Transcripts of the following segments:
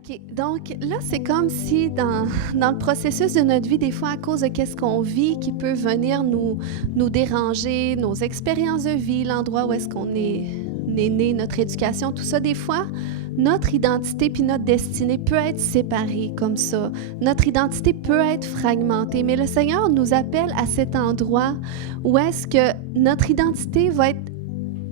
OK. Donc là, c'est comme si dans le processus de notre vie, des fois, à cause de qu'est-ce qu'on vit, qui peut venir nous déranger, nos expériences de vie, l'endroit où est-ce qu'on est né, notre éducation, tout ça, des fois, notre identité puis notre destinée peut être séparée comme ça. Notre identité peut être fragmentée, mais le Seigneur nous appelle à cet endroit où est-ce que notre identité va être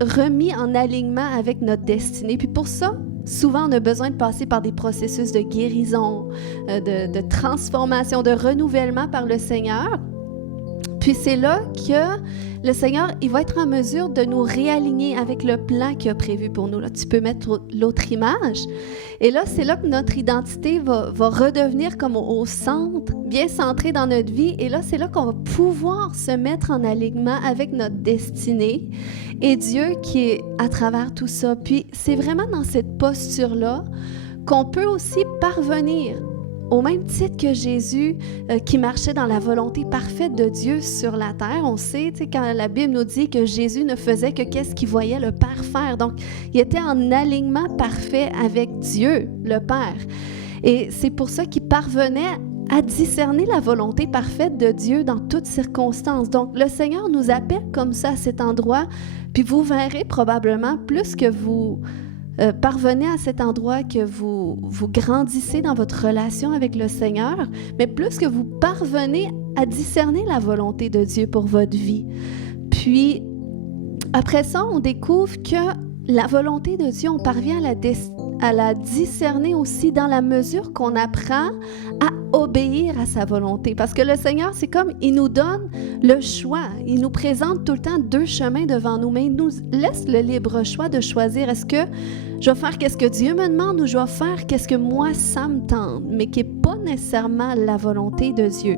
remise en alignement avec notre destinée. Puis pour ça, souvent, on a besoin de passer par des processus de guérison, de transformation, de renouvellement par le Seigneur. Puis c'est là que le Seigneur, il va être en mesure de nous réaligner avec le plan qu'il a prévu pour nous. Là, tu peux mettre l'autre image. Et là, c'est là que notre identité va redevenir comme au centre, bien centrée dans notre vie. Et là, c'est là qu'on va pouvoir se mettre en alignement avec notre destinée et Dieu qui est à travers tout ça. Puis c'est vraiment dans cette posture-là qu'on peut aussi parvenir au même titre que Jésus qui marchait dans la volonté parfaite de Dieu sur la terre. On sait, quand la Bible nous dit que Jésus ne faisait que qu'est-ce qu'il voyait le Père faire. Donc, il était en alignement parfait avec Dieu, le Père. Et c'est pour ça qu'il parvenait à discerner la volonté parfaite de Dieu dans toutes circonstances. Donc, le Seigneur nous appelle comme ça à cet endroit, puis vous verrez probablement plus que vous parvenez à cet endroit, que vous grandissez dans votre relation avec le Seigneur, mais plus que vous parvenez à discerner la volonté de Dieu pour votre vie. Puis, après ça, on découvre que la volonté de Dieu, on parvient à la discerner aussi dans la mesure qu'on apprend à obéir à sa volonté. Parce que le Seigneur, c'est comme, il nous donne le choix. Il nous présente tout le temps deux chemins devant nous, mais il nous laisse le libre choix de choisir. Est-ce que je vais faire qu'est-ce que Dieu me demande ou je vais faire qu'est-ce que moi, ça me tente, mais qui n'est pas nécessairement la volonté de Dieu.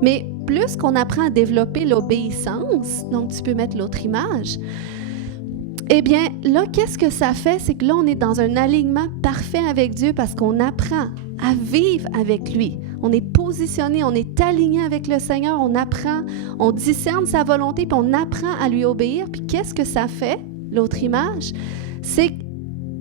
Mais plus qu'on apprend à développer l'obéissance, donc tu peux mettre l'autre image, eh bien, là, qu'est-ce que ça fait? C'est que là, on est dans un alignement parfait avec Dieu parce qu'on apprend à vivre avec lui. On est positionné, on est aligné avec le Seigneur, on apprend, on discerne sa volonté, puis on apprend à lui obéir. Puis qu'est-ce que ça fait? L'autre image, c'est que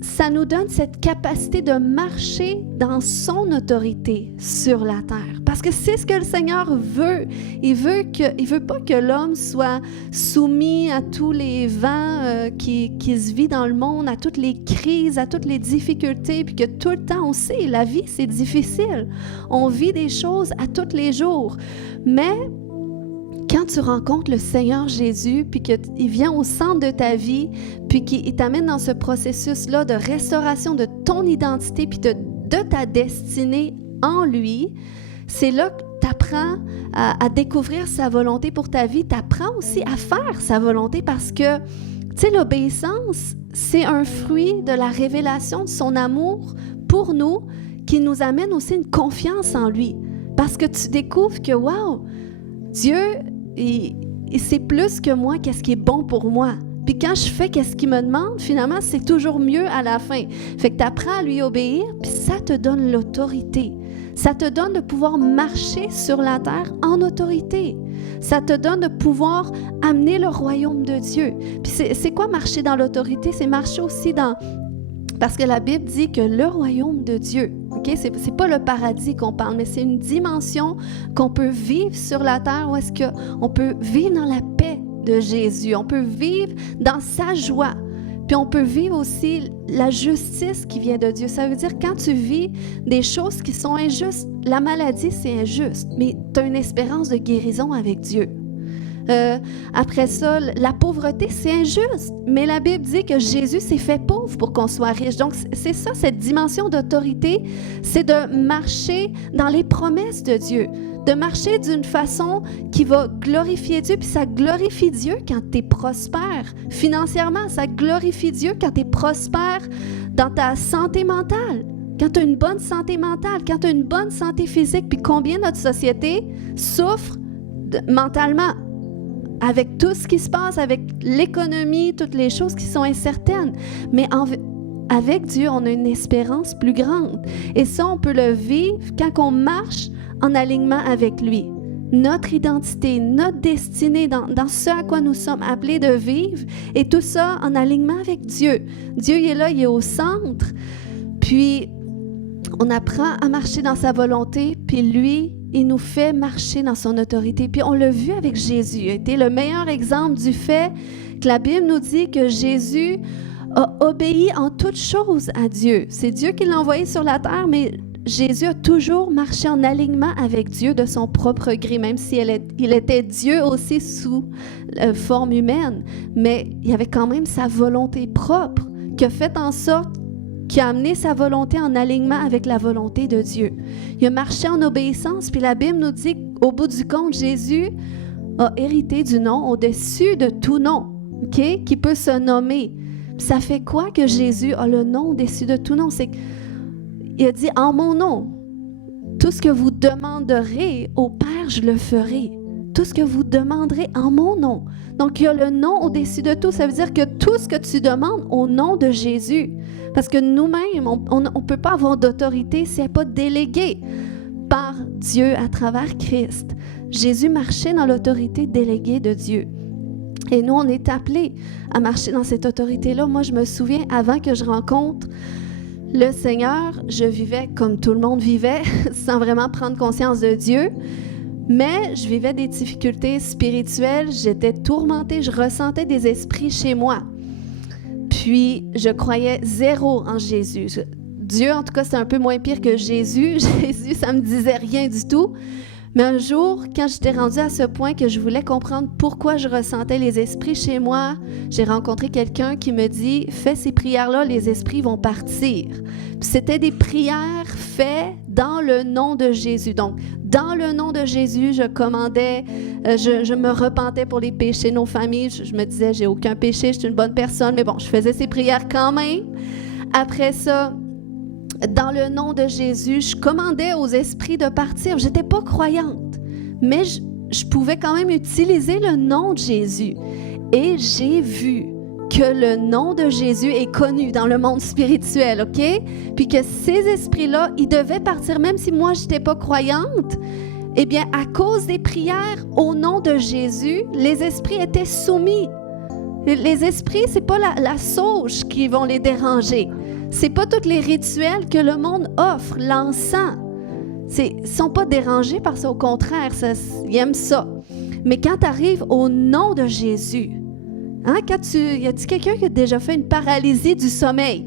ça nous donne cette capacité de marcher dans son autorité sur la terre. Parce que c'est ce que le Seigneur veut. Il veut pas que l'homme soit soumis à tous les vents qui se vit dans le monde, à toutes les crises, à toutes les difficultés, puis que tout le temps, on sait, la vie, c'est difficile. On vit des choses à tous les jours. Mais quand tu rencontres le Seigneur Jésus, puis qu'il vient au centre de ta vie, puis qu'il t'amène dans ce processus-là de restauration de ton identité, puis de ta destinée en lui, c'est là que tu apprends à découvrir sa volonté pour ta vie. Tu apprends aussi à faire sa volonté parce que, tu sais, l'obéissance, c'est un fruit de la révélation de son amour pour nous qui nous amène aussi une confiance en lui. Parce que tu découvres que, wow, Dieu, c'est plus que moi, qu'est-ce qui est bon pour moi. Puis quand je fais qu'est-ce qu'il me demande, finalement, c'est toujours mieux à la fin. Fait que tu apprends à lui obéir, puis ça te donne l'autorité. Ça te donne de pouvoir marcher sur la terre en autorité. Ça te donne de pouvoir amener le royaume de Dieu. Puis c'est quoi marcher dans l'autorité? C'est marcher aussi dans... Parce que la Bible dit que le royaume de Dieu, okay, c'est pas le paradis qu'on parle, mais c'est une dimension qu'on peut vivre sur la terre où est-ce qu'on peut vivre dans la paix de Jésus, on peut vivre dans sa joie, puis on peut vivre aussi la justice qui vient de Dieu. Ça veut dire quand tu vis des choses qui sont injustes, la maladie c'est injuste, mais tu as une espérance de guérison avec Dieu. Après ça, la pauvreté, c'est injuste. Mais la Bible dit que Jésus s'est fait pauvre pour qu'on soit riche. Donc, c'est ça, cette dimension d'autorité, c'est de marcher dans les promesses de Dieu, de marcher d'une façon qui va glorifier Dieu. Puis ça glorifie Dieu quand tu es prospère financièrement. Ça glorifie Dieu quand tu es prospère dans ta santé mentale. Quand tu as une bonne santé mentale, quand tu as une bonne santé physique. Puis combien notre société souffre mentalement avec tout ce qui se passe, avec l'économie, toutes les choses qui sont incertaines. Mais avec Dieu, on a une espérance plus grande. Et ça, on peut le vivre quand on marche en alignement avec lui. Notre identité, notre destinée, dans ce à quoi nous sommes appelés de vivre, et tout ça en alignement avec Dieu. Dieu, il est là, il est au centre. Puis, On apprend à marcher dans sa volonté, puis lui, il nous fait marcher dans son autorité. Puis on l'a vu avec Jésus. Il a été le meilleur exemple du fait que la Bible nous dit que Jésus a obéi en toutes choses à Dieu. C'est Dieu qui l'a envoyé sur la terre, mais Jésus a toujours marché en alignement avec Dieu de son propre gré, même s'il était Dieu aussi sous forme humaine. Mais il avait quand même sa volonté propre qui a fait en sorte qui a amené sa volonté en alignement avec la volonté de Dieu. Il a marché en obéissance, puis la Bible nous dit qu'au bout du compte, Jésus a hérité du nom au-dessus de tout nom, okay, qui peut se nommer. Puis ça fait quoi que Jésus a le nom au-dessus de tout nom? C'est qu'il a dit « En mon nom, tout ce que vous demanderez au Père, je le ferai. Tout ce que vous demanderez en mon nom. » Donc, il y a le nom au-dessus de tout. Ça veut dire que tout ce que tu demandes au nom de Jésus, parce que nous-mêmes, on ne peut pas avoir d'autorité si elle n'est pas déléguée par Dieu à travers Christ. Jésus marchait dans l'autorité déléguée de Dieu. Et nous, on est appelés à marcher dans cette autorité-là. Moi, je me souviens, avant que je rencontre le Seigneur, je vivais comme tout le monde vivait, sans vraiment prendre conscience de Dieu. Mais je vivais des difficultés spirituelles, j'étais tourmentée, je ressentais des esprits chez moi. Puis, je croyais zéro en Jésus. Dieu, en tout cas, c'était un peu moins pire que Jésus. Jésus, ça ne me disait rien du tout. Mais un jour, quand j'étais rendue à ce point que je voulais comprendre pourquoi je ressentais les esprits chez moi, j'ai rencontré quelqu'un qui me dit « Fais ces prières-là, les esprits vont partir. » Puis c'était des prières faites dans le nom de Jésus. Donc, dans le nom de Jésus, je commandais, je me repentais pour les péchés de nos familles. Je me disais « J'ai aucun péché, je suis une bonne personne. » Mais bon, je faisais ces prières quand même. Après ça, dans le nom de Jésus, je commandais aux esprits de partir. Je n'étais pas croyante, mais je pouvais quand même utiliser le nom de Jésus. Et j'ai vu que le nom de Jésus est connu dans le monde spirituel, OK? Puis que ces esprits-là, ils devaient partir, même si moi, je n'étais pas croyante. Eh bien, à cause des prières au nom de Jésus, les esprits étaient soumis. Les esprits, ce n'est pas la sauge qui vont les déranger. Ce n'est pas tous les rituels que le monde offre, l'encens. Ils ne sont pas dérangés par ça, au contraire, ils aiment ça. Mais quand tu arrives au nom de Jésus, hein, y a-t-il quelqu'un qui a déjà fait une paralysie du sommeil?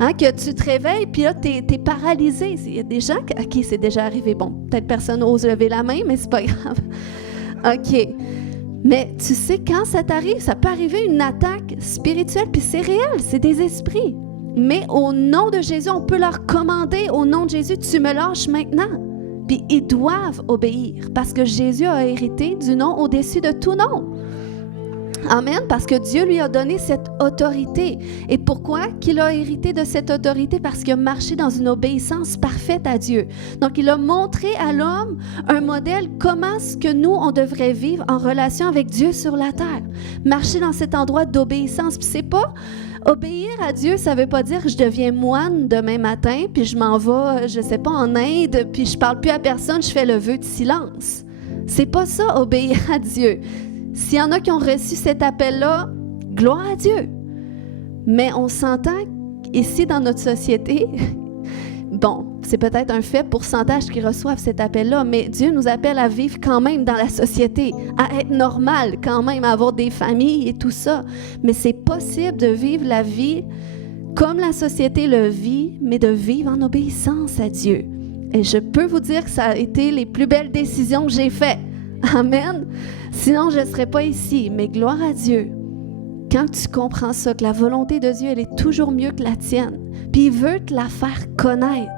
Hein, que tu te réveilles, puis là, tu es paralysé. Il y a des gens à qui c'est déjà arrivé. Bon, peut-être personne n'ose lever la main, mais c'est pas grave. OK. Mais tu sais, quand ça t'arrive, ça peut arriver une attaque spirituelle, puis c'est réel, c'est des esprits. Mais au nom de Jésus, on peut leur commander, au nom de Jésus, tu me lâches maintenant. Puis ils doivent obéir, parce que Jésus a hérité du nom au-dessus de tout nom. Amen, parce que Dieu lui a donné cette autorité. Et pourquoi qu'il a hérité de cette autorité? Parce qu'il a marché dans une obéissance parfaite à Dieu. Donc, il a montré à l'homme un modèle, comment est-ce que nous, on devrait vivre en relation avec Dieu sur la terre. Marcher dans cet endroit d'obéissance. Puis c'est pas, obéir à Dieu, ça veut pas dire que je deviens moine demain matin, puis je m'en vais, je sais pas, en Inde, puis je parle plus à personne, je fais le vœu de silence. C'est pas ça, obéir à Dieu. S'il y en a qui ont reçu cet appel-là, gloire à Dieu. Mais on s'entend ici dans notre société, bon, c'est peut-être un faible pourcentage qui reçoivent cet appel-là, mais Dieu nous appelle à vivre quand même dans la société, à être normal quand même, à avoir des familles et tout ça. Mais c'est possible de vivre la vie comme la société le vit, mais de vivre en obéissance à Dieu. Et je peux vous dire que ça a été les plus belles décisions que j'ai faites. Amen. Sinon, je ne serais pas ici. Mais gloire à Dieu. Quand tu comprends ça, que la volonté de Dieu, elle est toujours mieux que la tienne. Puis il veut te la faire connaître.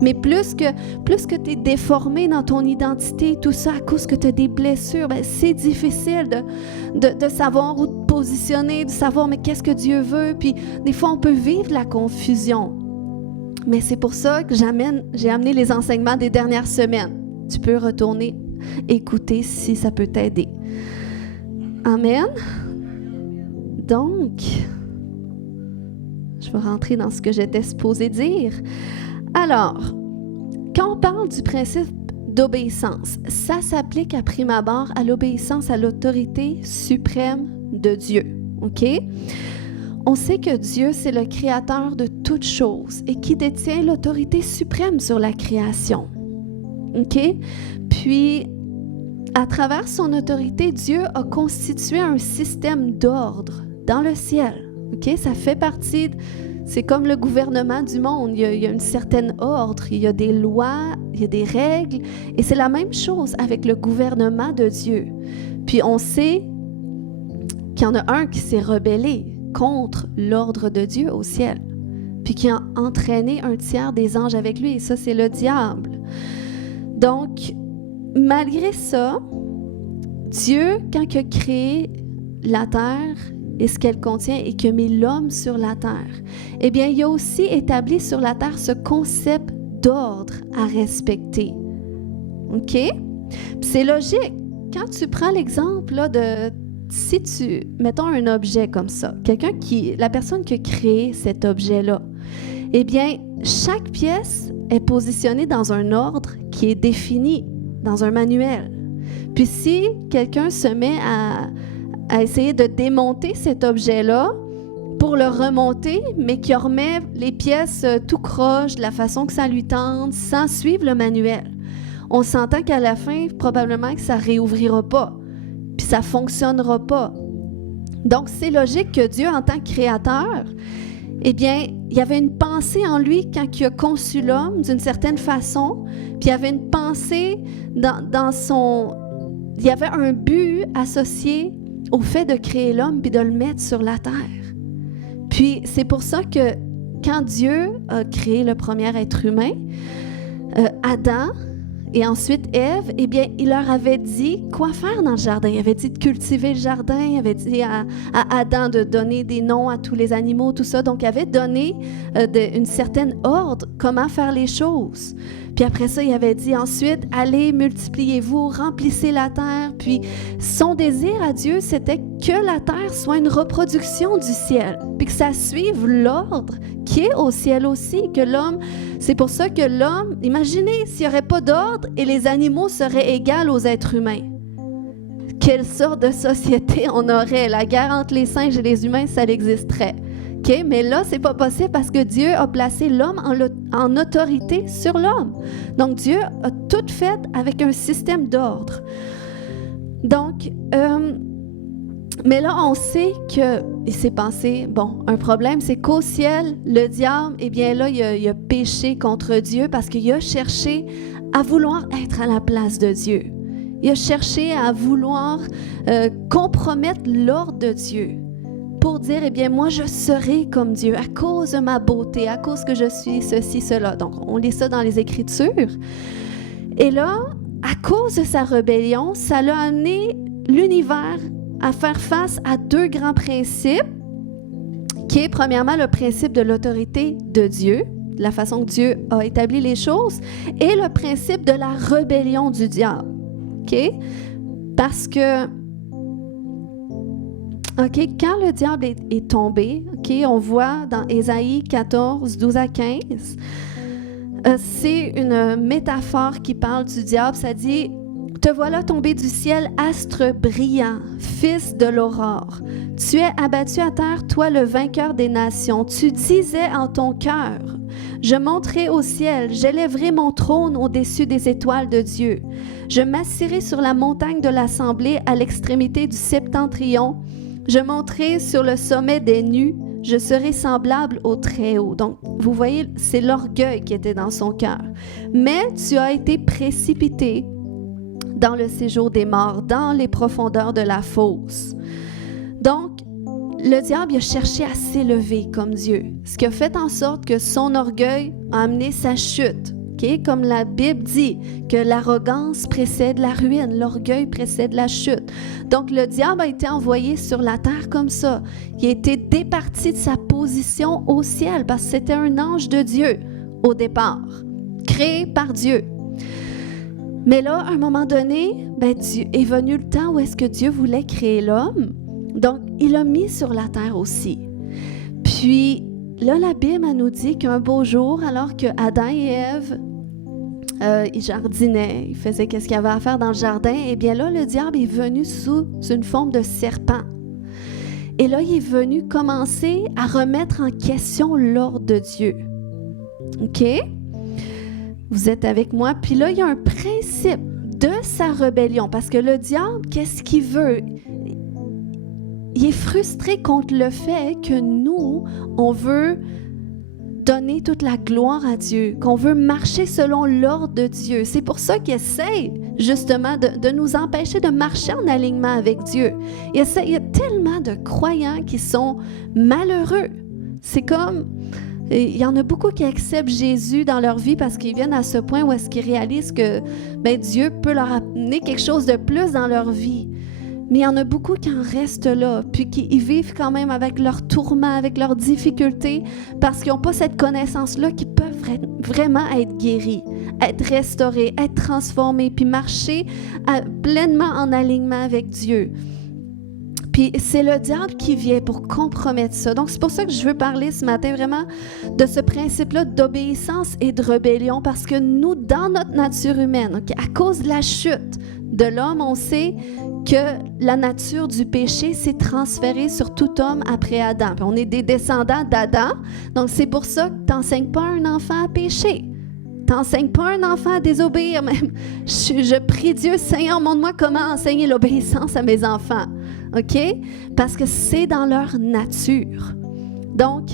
Mais plus que tu es déformé dans ton identité, tout ça, à cause que tu as des blessures, ben, c'est difficile de savoir où te positionner, de savoir mais qu'est-ce que Dieu veut. Puis des fois, on peut vivre de la confusion. Mais c'est pour ça que j'ai amené les enseignements des dernières semaines. Tu peux retourner écouter si ça peut t'aider. Amen. Donc, je vais rentrer dans ce que j'étais supposée dire. Alors, quand on parle du principe d'obéissance, ça s'applique à prime abord à l'obéissance à l'autorité suprême de Dieu. OK? on sait que Dieu, c'est le créateur de toutes choses et qui détient l'autorité suprême sur la création. OK? Puis, à travers son autorité, Dieu a constitué un système d'ordre dans le ciel. OK? Ça fait partie, c'est comme le gouvernement du monde. Il y a une certaine ordre, il y a des lois, il y a des règles. Et c'est la même chose avec le gouvernement de Dieu. Puis on sait qu'il y en a un qui s'est rebellé contre l'ordre de Dieu au ciel, puis qui a entraîné un tiers des anges avec lui. Et ça, c'est le diable. Donc, malgré ça, Dieu, quand il a créé la terre et ce qu'elle contient et qu'il a mis l'homme sur la terre, eh bien, il a aussi établi sur la terre ce concept d'ordre à respecter. OK? Puis c'est logique. Quand tu prends l'exemple là, si tu, mettons un objet comme ça, la personne qui a créé cet objet-là, eh bien, chaque pièce est positionnée dans un ordre qui est défini dans un manuel. Puis si quelqu'un se met à essayer de démonter cet objet-là pour le remonter, mais qui remet les pièces tout croche, de la façon que ça lui tente, sans suivre le manuel, on s'entend qu'à la fin, probablement que ça ne réouvrira pas, puis ça ne fonctionnera pas. Donc, c'est logique que Dieu, en tant que créateur, eh bien, il y avait une pensée en lui quand il a conçu l'homme d'une certaine façon, puis il y avait une pensée dans son... Il y avait un but associé au fait de créer l'homme puis de le mettre sur la terre. Puis, c'est pour ça que quand Dieu a créé le premier être humain, Adam et ensuite Ève, eh bien, il leur avait dit quoi faire dans le jardin. Il avait dit de cultiver le jardin, il avait dit à Adam de donner des noms à tous les animaux, tout ça. Donc, il avait donné une certaine ordre, comment faire les choses. Puis après ça, il avait dit ensuite, allez, multipliez-vous, remplissez la terre. Puis son désir à Dieu, c'était que la terre soit une reproduction du ciel, puis que ça suive l'ordre qui est au ciel aussi, que l'homme, c'est pour ça que l'homme, imaginez s'il n'y aurait pas d'ordre et les animaux seraient égaux aux êtres humains. Quelle sorte de société on aurait? La guerre entre les singes et les humains, ça existerait. Okay? Mais là, c'est pas possible parce que Dieu a placé l'homme en autorité sur l'homme. Donc, Dieu a tout fait avec un système d'ordre. Donc, mais là, on sait qu'il s'est passé, un problème, c'est qu'au ciel, le diable, eh bien là, il a péché contre Dieu parce qu'il a cherché à vouloir être à la place de Dieu. Il a cherché à vouloir compromettre l'ordre de Dieu pour dire, eh bien, moi, je serai comme Dieu à cause de ma beauté, à cause que je suis ceci, cela. Donc, on lit ça dans les Écritures. Et là, à cause de sa rébellion, ça l'a amené l'univers à faire face à deux grands principes, qui est premièrement le principe de l'autorité de Dieu, la façon que Dieu a établi les choses, et le principe de la rébellion du diable. OK? Parce que, OK, quand le diable est tombé, OK, on voit dans Ésaïe 14, 12 à 15, c'est une métaphore qui parle du diable. Ça dit: « Te voilà tombé du ciel, astre brillant, fils de l'aurore. Tu es abattu à terre, toi le vainqueur des nations. Tu disais en ton cœur, je monterai au ciel, j'élèverai mon trône au-dessus des étoiles de Dieu. Je m'assirai sur la montagne de l'assemblée à l'extrémité du septentrion. Je monterai sur le sommet des nues, je serai semblable au Très-Haut. » Donc, vous voyez, c'est l'orgueil qui était dans son cœur. Mais tu as été précipité dans le séjour des morts, dans les profondeurs de la fosse. Donc, le diable a cherché à s'élever comme Dieu, ce qui a fait en sorte que son orgueil a amené sa chute. Okay? Comme la Bible dit, que l'arrogance précède la ruine, l'orgueil précède la chute. Donc, le diable a été envoyé sur la terre comme ça. Il a été départi de sa position au ciel parce que c'était un ange de Dieu au départ, créé par Dieu. Mais là, à un moment donné, Dieu est venu le temps où est-ce que Dieu voulait créer l'homme. Donc, il l'a mis sur la terre aussi. Puis, là, la Bible nous dit qu'un beau jour, alors que Adam et Ève, ils jardinaient, ils faisaient ce qu'il y avait à faire dans le jardin, eh bien là, le diable est venu sous une forme de serpent. Et là, il est venu commencer à remettre en question l'ordre de Dieu. OK? Vous êtes avec moi? Puis là, il y a un principe de sa rébellion. Parce que le diable, qu'est-ce qu'il veut? Il est frustré contre le fait que nous, on veut donner toute la gloire à Dieu, qu'on veut marcher selon l'ordre de Dieu. C'est pour ça qu'il essaie justement de nous empêcher de marcher en alignement avec Dieu. Il y a tellement de croyants qui sont malheureux. C'est comme, il y en a beaucoup qui acceptent Jésus dans leur vie parce qu'ils viennent à ce point où est-ce qu'ils réalisent que Dieu peut leur amener quelque chose de plus dans leur vie. Mais il y en a beaucoup qui en restent là, puis qui vivent quand même avec leurs tourments, avec leurs difficultés, parce qu'ils n'ont pas cette connaissance-là, qui peuvent vraiment être guéris, être restaurés, être transformés, puis marcher pleinement en alignement avec Dieu. Puis c'est le diable qui vient pour compromettre ça. Donc c'est pour ça que je veux parler ce matin vraiment de ce principe-là d'obéissance et de rébellion, parce que nous, dans notre nature humaine, okay, à cause de la chute de l'homme, on sait que la nature du péché s'est transférée sur tout homme après Adam. Puis on est des descendants d'Adam, donc c'est pour ça que tu n'enseignes pas un enfant à pécher. Tu n'enseignes pas un enfant à désobéir même. Je prie Dieu, Seigneur, montre-moi comment enseigner l'obéissance à mes enfants. OK? Parce que c'est dans leur nature. Donc,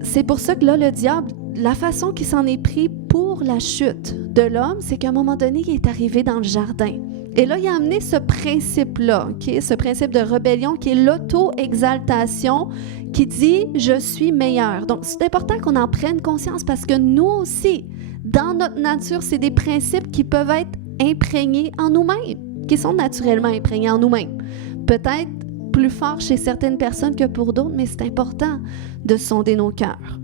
c'est pour ça que là, le diable, la façon qu'il s'en est pris pour la chute de l'homme, c'est qu'à un moment donné, il est arrivé dans le jardin. Et là, il a amené ce principe-là, okay? Ce principe de rébellion qui est l'auto-exaltation, qui dit « je suis meilleur ». Donc, c'est important qu'on en prenne conscience parce que nous aussi, dans notre nature, c'est des principes qui peuvent être imprégnés en nous-mêmes, qui sont naturellement imprégnés en nous-mêmes. Peut-être plus fort chez certaines personnes que pour d'autres, mais c'est important de sonder nos cœurs.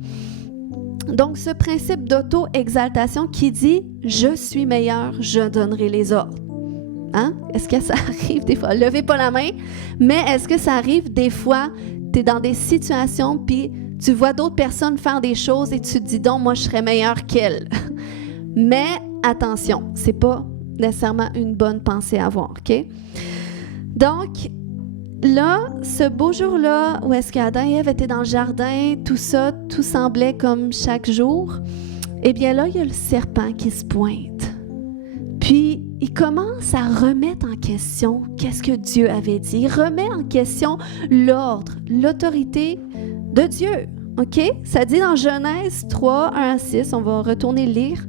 Donc, ce principe d'auto-exaltation qui dit « je suis meilleur, je donnerai les ordres ». Hein? Est-ce que ça arrive des fois? Levez pas la main, mais est-ce que ça arrive des fois, tu es dans des situations, puis tu vois d'autres personnes faire des choses et tu te dis donc, moi, je serais meilleure qu'elle. Mais attention, c'est pas nécessairement une bonne pensée à avoir, OK? Donc, là, ce beau jour-là, où est-ce qu'Adam et Ève étaient dans le jardin, tout ça, tout semblait comme chaque jour, eh bien là, il y a le serpent qui se pointe. Puis, il commence à remettre en question qu'est-ce que Dieu avait dit. Il remet en question l'ordre, l'autorité de Dieu. OK? Ça dit dans Genèse 3, 1 à 6, on va retourner lire.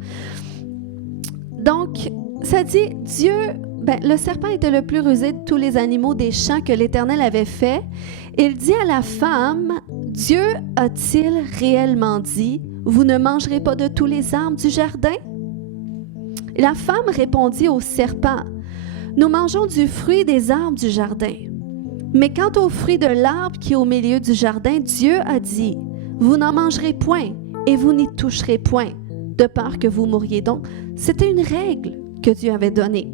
Donc, ça dit, le serpent était le plus rusé de tous les animaux des champs que l'Éternel avait fait. Il dit à la femme, Dieu a-t-il réellement dit, vous ne mangerez pas de tous les arbres du jardin? Et la femme répondit au serpent, nous mangeons du fruit des arbres du jardin. Mais quant au fruit de l'arbre qui est au milieu du jardin, Dieu a dit, vous n'en mangerez point et vous n'y toucherez point, de peur que vous mouriez. Donc, c'était une règle que Dieu avait donnée.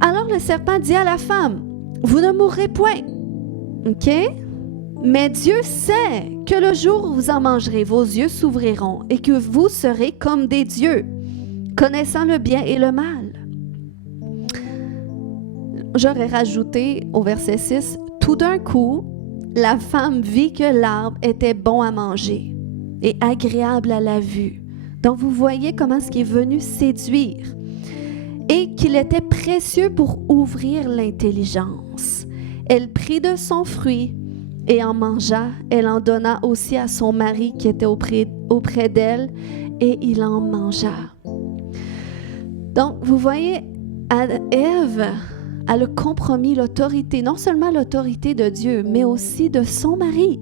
Alors le serpent dit à la femme, vous ne mourrez point. OK? Mais Dieu sait que le jour où vous en mangerez, vos yeux s'ouvriront et que vous serez comme des dieux, connaissant le bien et le mal. J'aurais rajouté au verset 6, tout d'un coup, la femme vit que l'arbre était bon à manger et agréable à la vue. Donc vous voyez comment ce qui est venu séduire et qu'il était précieux pour ouvrir l'intelligence. Elle prit de son fruit et en mangea. Elle en donna aussi à son mari qui était auprès d'elle et il en mangea. Donc, vous voyez, Ève, elle a compromis l'autorité, non seulement l'autorité de Dieu, mais aussi de son mari.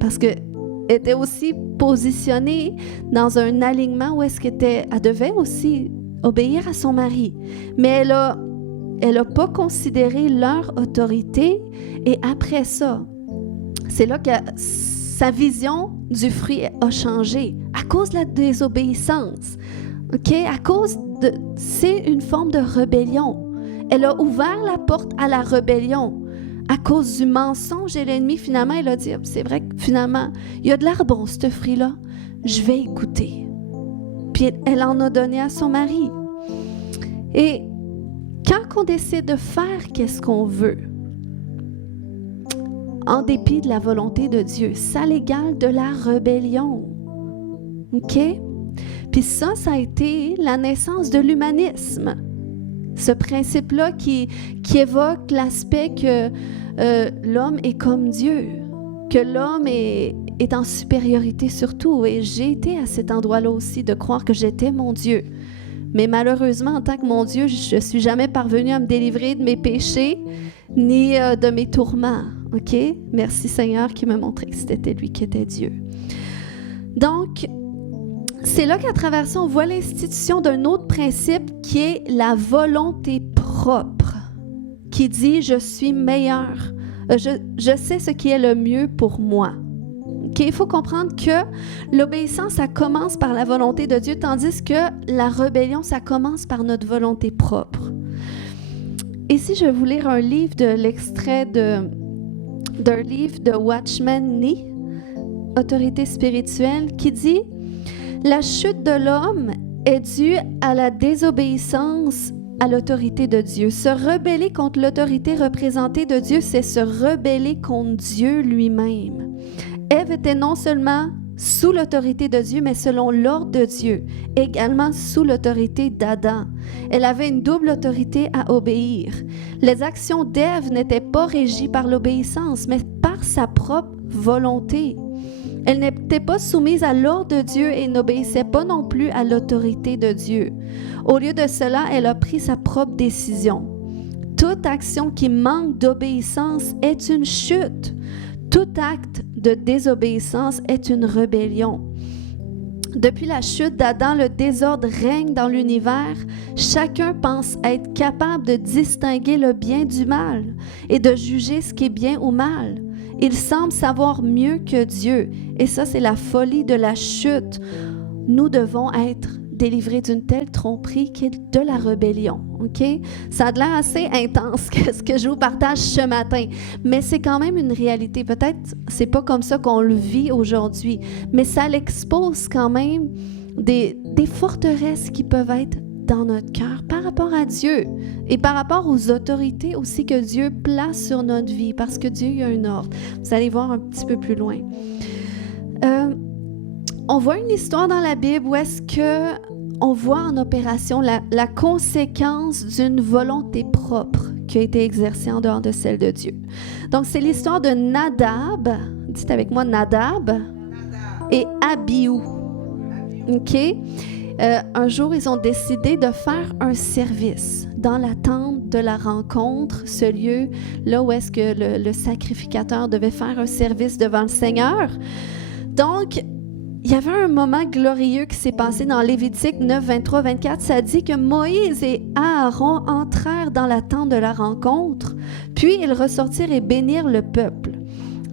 Parce qu'elle était aussi positionnée dans un alignement où elle devait aussi obéir à son mari. Mais elle a pas considéré leur autorité. Et après ça, c'est là que sa vision du fruit a changé à cause de la désobéissance. OK? C'est une forme de rébellion. Elle a ouvert la porte à la rébellion. À cause du mensonge et l'ennemi, finalement, elle a dit, c'est vrai que finalement, il y a de l'air bon, ce fruit-là. Je vais écouter. Puis elle en a donné à son mari. Et quand on décide de faire qu'est-ce qu'on veut, en dépit de la volonté de Dieu. Ça l'égale de la rébellion. OK? Puis ça a été la naissance de l'humanisme. Ce principe-là qui évoque l'aspect que l'homme est comme Dieu, que l'homme est en supériorité sur tout. Et j'ai été à cet endroit-là aussi, de croire que j'étais mon Dieu. Mais malheureusement, en tant que mon Dieu, je ne suis jamais parvenue à me délivrer de mes péchés ni de mes tourments. OK? Merci Seigneur qui m'a montré que c'était lui qui était Dieu. Donc, c'est là qu'à travers ça, on voit l'institution d'un autre principe qui est la volonté propre, qui dit « je suis meilleur, je sais ce qui est le mieux pour moi ». Okay? Il faut comprendre que l'obéissance, ça commence par la volonté de Dieu, tandis que la rébellion, ça commence par notre volonté propre. Ici, je vais vous lire un livre l'extrait d'un livre de Watchman Nee, Autorité spirituelle, qui dit « La chute de l'homme est due à la désobéissance à l'autorité de Dieu. Se rebeller contre l'autorité représentée de Dieu, c'est se rebeller contre Dieu lui-même. Ève était non seulement sous l'autorité de Dieu, mais selon l'ordre de Dieu, également sous l'autorité d'Adam. Elle avait une double autorité à obéir. Les actions d'Ève n'étaient pas régies par l'obéissance, mais par sa propre volonté. Elle n'était pas soumise à l'ordre de Dieu et n'obéissait pas non plus à l'autorité de Dieu. Au lieu de cela, elle a pris sa propre décision. Toute action qui manque d'obéissance est une chute. Tout acte de désobéissance est une rébellion. Depuis la chute d'Adam, le désordre règne dans l'univers. Chacun pense être capable de distinguer le bien du mal et de juger ce qui est bien ou mal. Il semble savoir mieux que Dieu. Et ça, c'est la folie de la chute. Nous devons être délivrés d'une telle tromperie qui est de la rébellion. OK? Ça a l'air assez intense que ce que je vous partage ce matin, mais c'est quand même une réalité. Peut-être c'est pas comme ça qu'on le vit aujourd'hui, mais ça l'expose quand même des forteresses qui peuvent être dans notre cœur par rapport à Dieu et par rapport aux autorités aussi que Dieu place sur notre vie, parce que Dieu, il y a un ordre. Vous allez voir un petit peu plus loin. On voit une histoire dans la Bible où est-ce que on voit en opération la conséquence d'une volonté propre qui a été exercée en dehors de celle de Dieu. Donc, c'est l'histoire de Nadab, dites avec moi Nadab, et Abihu. OK? Un jour, ils ont décidé de faire un service dans la tente de la rencontre, ce lieu là où est-ce que le sacrificateur devait faire un service devant le Seigneur. Donc, il y avait un moment glorieux qui s'est passé dans Lévitique 9, 23, 24. Ça dit que Moïse et Aaron entrèrent dans la tente de la rencontre, puis ils ressortirent et bénirent le peuple.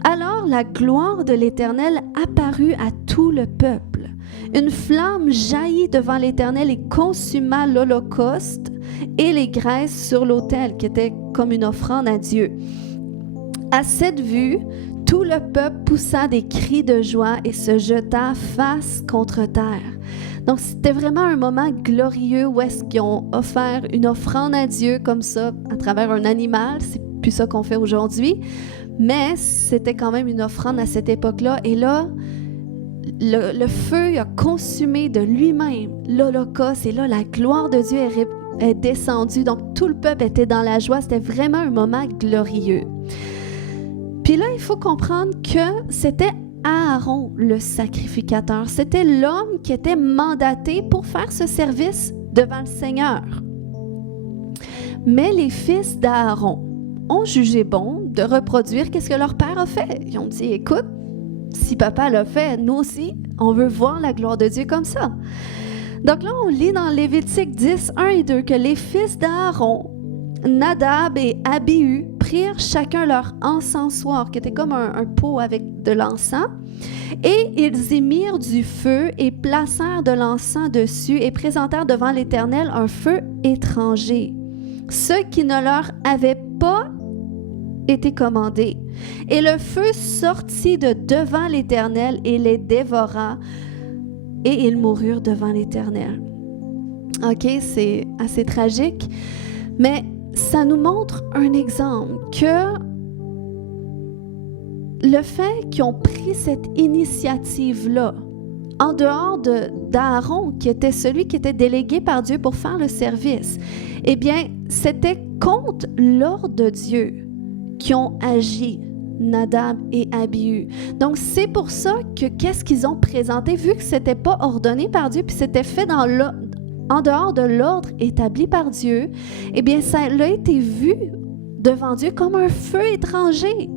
Alors la gloire de l'Éternel apparut à tout le peuple. Une flamme jaillit devant l'Éternel et consuma l'holocauste et les graisses sur l'autel, qui était comme une offrande à Dieu. À cette vue, tout le peuple poussa des cris de joie et se jeta face contre terre. Donc, c'était vraiment un moment glorieux où est-ce qu'ils ont offert une offrande à Dieu comme ça, à travers un animal. C'est plus ça qu'on fait aujourd'hui. Mais c'était quand même une offrande à cette époque-là. Et là, le feu a consumé de lui-même l'holocauste. Et là, la gloire de Dieu est descendue. Donc, tout le peuple était dans la joie. C'était vraiment un moment glorieux. Puis là, il faut comprendre que c'était Aaron, le sacrificateur. C'était l'homme qui était mandaté pour faire ce service devant le Seigneur. Mais les fils d'Aaron ont jugé bon de reproduire qu'est-ce que leur père a fait. Ils ont dit, écoute, si papa l'a fait, nous aussi, on veut voir la gloire de Dieu comme ça. Donc là, on lit dans Lévitique 10, 1 et 2 que les fils d'Aaron, Nadab et Abihu, prirent chacun leur encensoir, qui était comme un pot avec de l'encens, et ils y mirent du feu et placèrent de l'encens dessus et présentèrent devant l'Éternel un feu étranger, ce qui ne leur avait pas été commandé. Et le feu sortit de devant l'Éternel et les dévora, et ils moururent devant l'Éternel. OK, c'est assez tragique, mais ça nous montre un exemple que le fait qu'ils ont pris cette initiative-là, en dehors d'Aaron, qui était celui qui était délégué par Dieu pour faire le service, eh bien, c'était contre l'ordre de Dieu qu'ils ont agi, Nadab et Abihu. Donc, c'est pour ça que qu'est-ce qu'ils ont présenté, vu que ce n'était pas ordonné par Dieu, puis c'était fait en dehors de l'ordre établi par Dieu, eh bien, ça a été vu devant Dieu comme un feu étranger.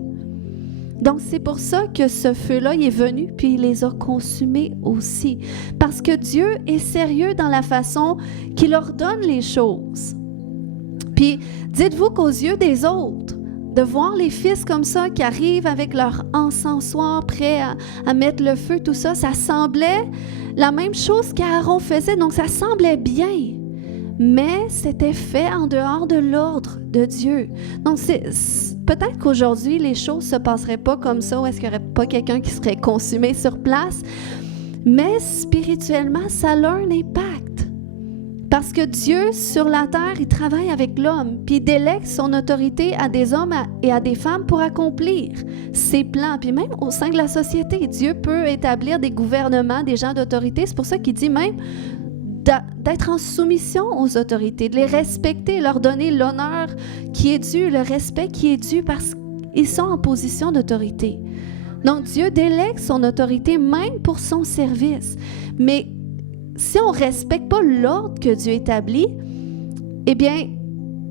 Donc, c'est pour ça que ce feu-là, il est venu, puis il les a consumés aussi. Parce que Dieu est sérieux dans la façon qu'il ordonne les choses. Puis, dites-vous qu'aux yeux des autres, de voir les fils comme ça qui arrivent avec leur encensoir prêts à mettre le feu, tout ça, ça semblait la même chose qu'Aaron faisait. Donc, ça semblait bien. Mais c'était fait en dehors de l'ordre de Dieu. Donc, peut-être qu'aujourd'hui, les choses ne se passeraient pas comme ça, ou est-ce qu'il n'y aurait pas quelqu'un qui serait consumé sur place. Mais spirituellement, ça a un impact. Parce que Dieu, sur la terre, il travaille avec l'homme, puis il délègue son autorité à des hommes et à des femmes pour accomplir ses plans. Puis même au sein de la société, Dieu peut établir des gouvernements, des gens d'autorité. C'est pour ça qu'il dit même d'être en soumission aux autorités, de les respecter, leur donner l'honneur qui est dû, le respect qui est dû parce qu'ils sont en position d'autorité. Donc, Dieu délègue son autorité même pour son service. Mais si on ne respecte pas l'ordre que Dieu établit, eh bien,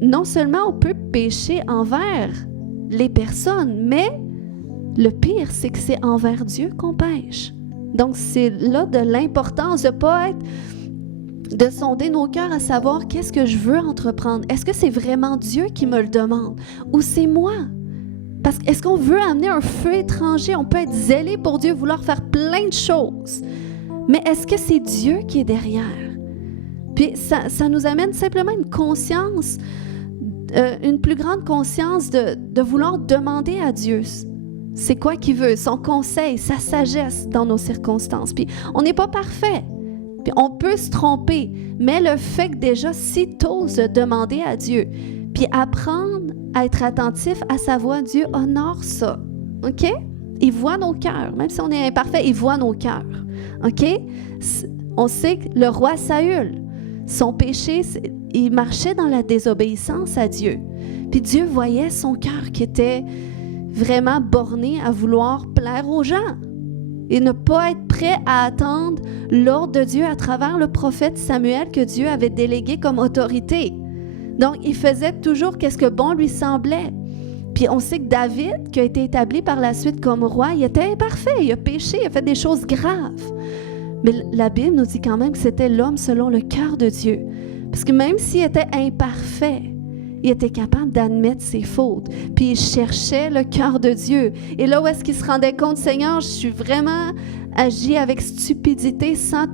non seulement on peut pécher envers les personnes, mais le pire, c'est que c'est envers Dieu qu'on pêche. Donc, c'est là de l'importance de ne pas être... de sonder nos cœurs à savoir qu'est-ce que je veux entreprendre. Est-ce que c'est vraiment Dieu qui me le demande ou c'est moi? Parce que est-ce qu'on veut amener un feu étranger? On peut être zélé pour Dieu, vouloir faire plein de choses. Mais est-ce que c'est Dieu qui est derrière? Puis ça nous amène simplement une conscience, une plus grande conscience de vouloir demander à Dieu c'est quoi qu'il veut, son conseil, sa sagesse dans nos circonstances. Puis on n'est pas parfait. Puis on peut se tromper, mais le fait que déjà, si tu oses demander à Dieu, puis apprendre à être attentif à sa voix, Dieu honore ça, OK? Il voit nos cœurs, même si on est imparfait, il voit nos cœurs, OK? On sait que le roi Saül, son péché, il marchait dans la désobéissance à Dieu. Puis Dieu voyait son cœur qui était vraiment borné à vouloir plaire aux gens. Et ne pas être prêt à attendre l'ordre de Dieu à travers le prophète Samuel que Dieu avait délégué comme autorité. Donc, il faisait toujours ce que bon lui semblait. Puis on sait que David, qui a été établi par la suite comme roi, il était imparfait, il a péché, il a fait des choses graves. Mais la Bible nous dit quand même que c'était l'homme selon le cœur de Dieu. Parce que même s'il était imparfait, il était capable d'admettre ses fautes. Puis il cherchait le cœur de Dieu. Et là où est-ce qu'il se rendait compte, Seigneur, je suis vraiment agi avec stupidité sans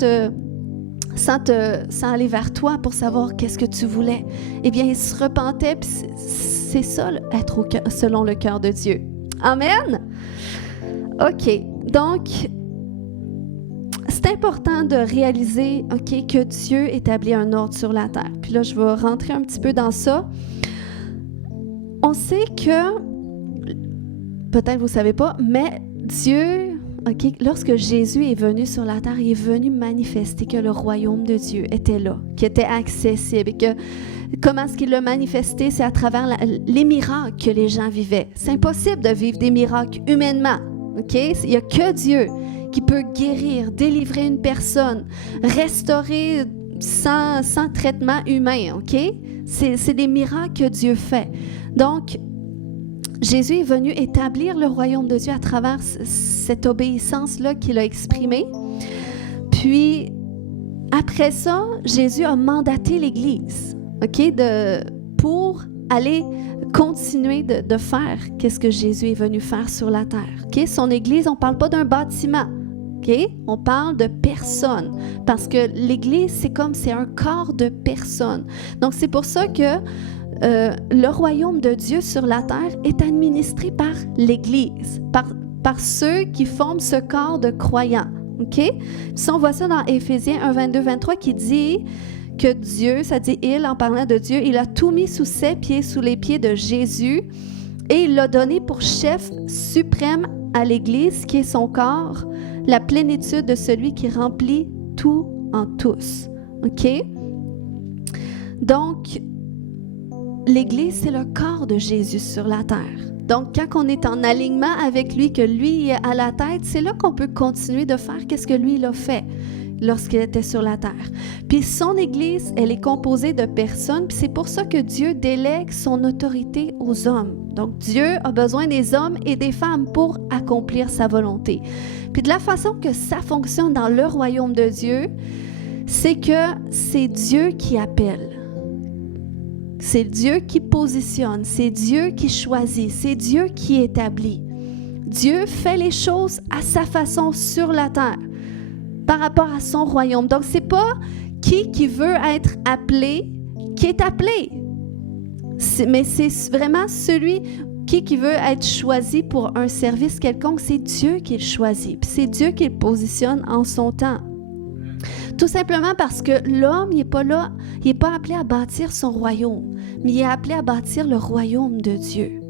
aller vers toi pour savoir qu'est-ce que tu voulais. Eh bien, il se repentait. Puis c'est ça, être selon le cœur de Dieu. Amen? OK. Donc, c'est important de réaliser, OK, que Dieu établit un ordre sur la terre. Puis là, je vais rentrer un petit peu dans ça. On sait que, peut-être vous ne savez pas, mais Dieu, OK, lorsque Jésus est venu sur la terre, il est venu manifester que le royaume de Dieu était là, qu'il était accessible. Et que, comment est-ce qu'il l'a manifesté? C'est à travers les miracles que les gens vivaient. C'est impossible de vivre des miracles humainement. OK? Il n'y a que Dieu qui peut guérir, délivrer une personne, restaurer sans traitement humain, OK? C'est des miracles que Dieu fait. Donc, Jésus est venu établir le royaume de Dieu à travers cette obéissance-là qu'il a exprimée. Puis, après ça, Jésus a mandaté l'Église, OK? Pour aller continuer de faire qu'est-ce que Jésus est venu faire sur la terre. OK? Son Église, on ne parle pas d'un bâtiment. OK? On parle de personnes. Parce que l'Église, c'est un corps de personnes. Donc, c'est pour ça que le royaume de Dieu sur la terre est administré par l'Église, par ceux qui forment ce corps de croyants. OK? Si on voit ça dans Éphésiens 1, 22, 23, qui dit que Dieu, ça dit il, en parlant de Dieu, il a tout mis sous ses pieds, sous les pieds de Jésus, Et il l'a donné pour chef suprême à l'Église, qui est son corps, la plénitude de celui qui remplit tout en tous. OK? Donc, l'Église, c'est le corps de Jésus sur la terre. Donc, quand on est en alignement avec lui, que lui est à la tête, c'est là qu'on peut continuer de faire qu'est-ce que lui, il a fait lorsqu'il était sur la terre. Puis son Église, elle est composée de personnes, puis c'est pour ça que Dieu délègue son autorité aux hommes. Donc, Dieu a besoin des hommes et des femmes pour accomplir sa volonté. Puis de la façon que ça fonctionne dans le royaume de Dieu, c'est que c'est Dieu qui appelle. C'est Dieu qui positionne, c'est Dieu qui choisit, c'est Dieu qui établit. Dieu fait les choses à sa façon sur la terre, par rapport à son royaume. Donc, c'est pas qui veut être appelé qui est appelé, mais c'est vraiment celui qui veut être choisi pour un service quelconque. C'est Dieu qui le choisit, puis c'est Dieu qui le positionne en son temps. Tout simplement parce que l'homme, il n'est pas là, il n'est pas appelé à bâtir son royaume, mais il est appelé à bâtir le royaume de Dieu.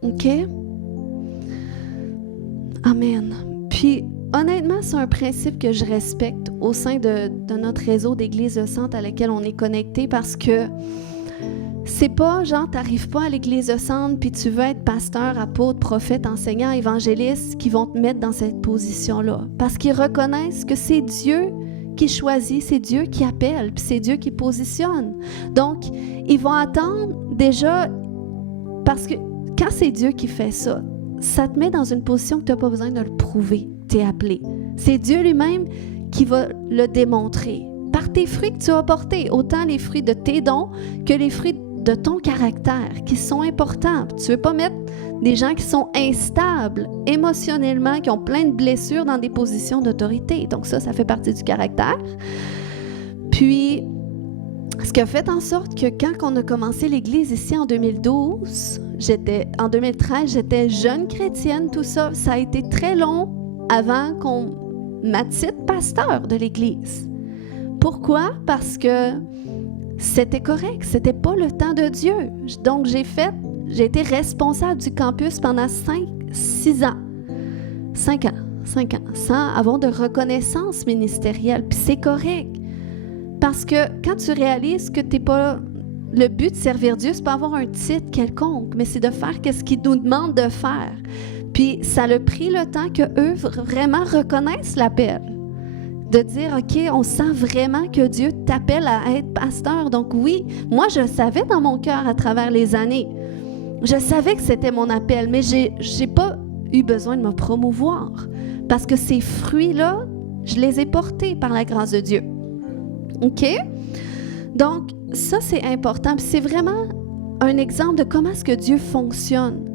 OK? Amen. Puis, honnêtement, c'est un principe que je respecte au sein de notre réseau d'églises de centre à laquelle on est connecté, parce que c'est pas genre, t'arrives pas à l'église de centre puis tu veux être pasteur, apôtre, prophète, enseignant, évangéliste qui vont te mettre dans cette position-là. Parce qu'ils reconnaissent que c'est Dieu qui choisit, c'est Dieu qui appelle, puis c'est Dieu qui positionne. Donc, ils vont attendre déjà, parce que quand c'est Dieu qui fait ça, ça te met dans une position que tu n'as pas besoin de le prouver. Tu es appelé. C'est Dieu lui-même qui va le démontrer. Par tes fruits que tu as portés, autant les fruits de tes dons que les fruits de ton caractère, qui sont importants. Tu ne veux pas mettre des gens qui sont instables émotionnellement, qui ont plein de blessures dans des positions d'autorité. Donc ça fait partie du caractère. Puis, ce qui a fait en sorte que quand on a commencé l'Église ici en 2012, en 2013, j'étais jeune chrétienne, tout ça. Ça a été très long avant qu'on m'attitre pasteur de l'Église. Pourquoi? Parce que c'était correct, c'était pas le temps de Dieu. Donc, j'ai été responsable du campus pendant 6 ans. 5 ans, sans avoir de reconnaissance ministérielle. Puis c'est correct. Parce que quand tu réalises que t'es pas... Le but de servir Dieu, c'est pas avoir un titre quelconque, mais c'est de faire ce qu'il nous demande de faire. Puis ça a pris le temps qu'eux vraiment reconnaissent l'appel. De dire, OK, on sent vraiment que Dieu t'appelle à être pasteur. Donc oui, moi je le savais dans mon cœur à travers les années. Je savais que c'était mon appel, mais j'ai pas eu besoin de me promouvoir. Parce que ces fruits-là, je les ai portés par la grâce de Dieu. OK? Donc, ça, c'est important. Puis c'est vraiment un exemple de comment est-ce que Dieu fonctionne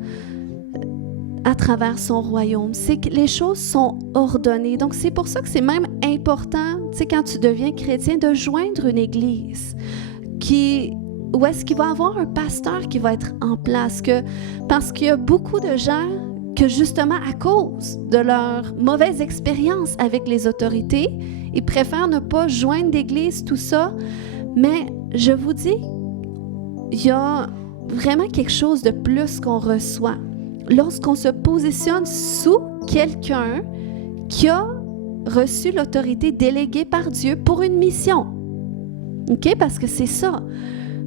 à travers son royaume. C'est que les choses sont ordonnées. Donc, c'est pour ça que c'est même important, tu sais, quand tu deviens chrétien, de joindre une église où est-ce qu'il va y avoir un pasteur qui va être en place. Parce qu'il y a beaucoup de gens que, justement, à cause de leur mauvaise expérience avec les autorités, ils préfèrent ne pas joindre d'église, tout ça. Mais je vous dis, il y a vraiment quelque chose de plus qu'on reçoit lorsqu'on se positionne sous quelqu'un qui a reçu l'autorité déléguée par Dieu pour une mission. OK? Parce que c'est ça.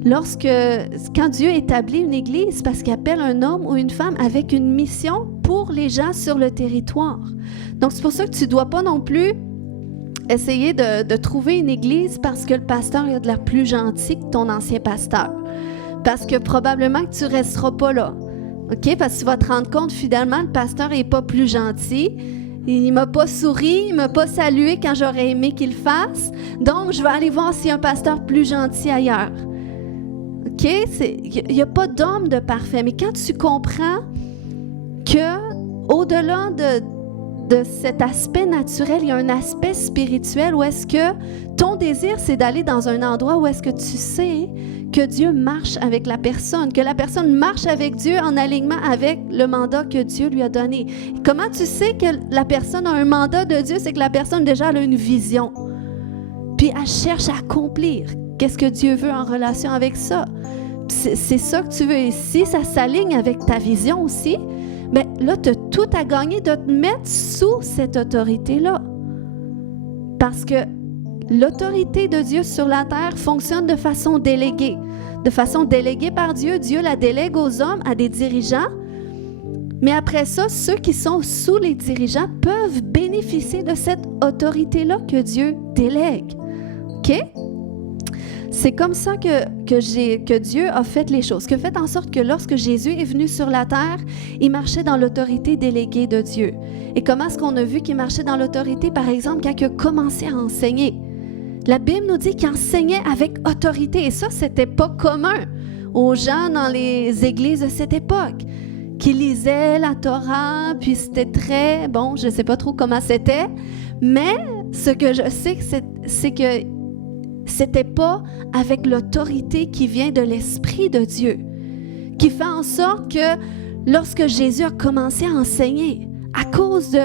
Quand Dieu établit une église, parce qu'il appelle un homme ou une femme avec une mission pour les gens sur le territoire. Donc, c'est pour ça que tu ne dois pas non plus essayer de trouver une église parce que le pasteur a de l'air plus gentil que ton ancien pasteur. Parce que probablement que tu ne resteras pas là. OK? Parce que tu vas te rendre compte, finalement, le pasteur n'est pas plus gentil. Il ne m'a pas souri, il ne m'a pas salué quand j'aurais aimé qu'il le fasse. Donc, je vais aller voir s'il y a un pasteur plus gentil ailleurs. OK? Il n'y a pas d'homme de parfait. Mais quand tu comprends qu'au-delà de cet aspect naturel, il y a un aspect spirituel où est-ce que ton désir, c'est d'aller dans un endroit où est-ce que tu sais que Dieu marche avec la personne, que la personne marche avec Dieu en alignement avec le mandat que Dieu lui a donné. Comment tu sais que la personne a un mandat de Dieu? C'est que la personne déjà elle a une vision. Puis elle cherche à accomplir qu'est-ce que Dieu veut en relation avec ça. c'est ça que tu veux ici, ça s'aligne avec ta vision aussi, mais là, tu as tout à gagner de te mettre sous cette autorité-là. Parce que l'autorité de Dieu sur la terre fonctionne de façon déléguée. De façon déléguée par Dieu, Dieu la délègue aux hommes, à des dirigeants. Mais après ça, ceux qui sont sous les dirigeants peuvent bénéficier de cette autorité-là que Dieu délègue. OK? C'est comme ça que Dieu a fait les choses, qui a fait en sorte que lorsque Jésus est venu sur la terre, il marchait dans l'autorité déléguée de Dieu. Et comment est-ce qu'on a vu qu'il marchait dans l'autorité, par exemple, quand il a commencé à enseigner? La Bible nous dit qu'il enseignait avec autorité, et ça, c'était pas commun aux gens dans les églises de cette époque, qui lisaient la Torah, puis c'était très, bon, je sais pas trop comment c'était, mais ce que je sais, c'est que c'était pas avec l'autorité qui vient de l'Esprit de Dieu, qui fait en sorte que lorsque Jésus a commencé à enseigner, à cause de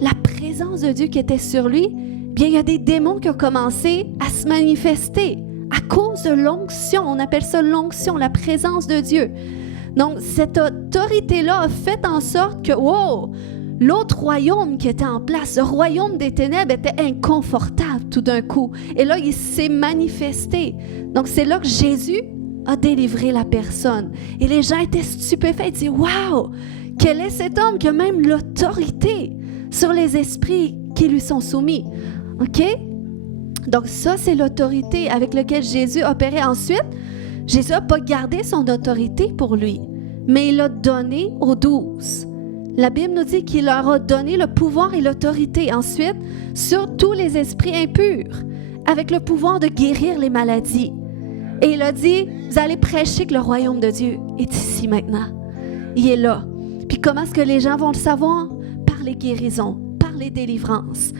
la présence de Dieu qui était sur lui, bien, il y a des démons qui ont commencé à se manifester à cause de l'onction. On appelle ça l'onction, la présence de Dieu. Donc, cette autorité-là a fait en sorte que, wow, l'autre royaume qui était en place, le royaume des ténèbres, était inconfortable tout d'un coup. Et là, il s'est manifesté. Donc, c'est là que Jésus a délivré la personne. Et les gens étaient stupéfaits. Ils disaient, wow, quel est cet homme qui a même l'autorité sur les esprits qui lui sont soumis? OK? Donc, ça, c'est l'autorité avec laquelle Jésus opérait. Ensuite, Jésus n'a pas gardé son autorité pour lui, mais il l'a donné aux 12. La Bible nous dit qu'il leur a donné le pouvoir et l'autorité ensuite sur tous les esprits impurs, avec le pouvoir de guérir les maladies. Et il a dit, vous allez prêcher que le royaume de Dieu est ici maintenant. Il est là. Puis comment est-ce que les gens vont le savoir? Par les guérisons, par les délivrances.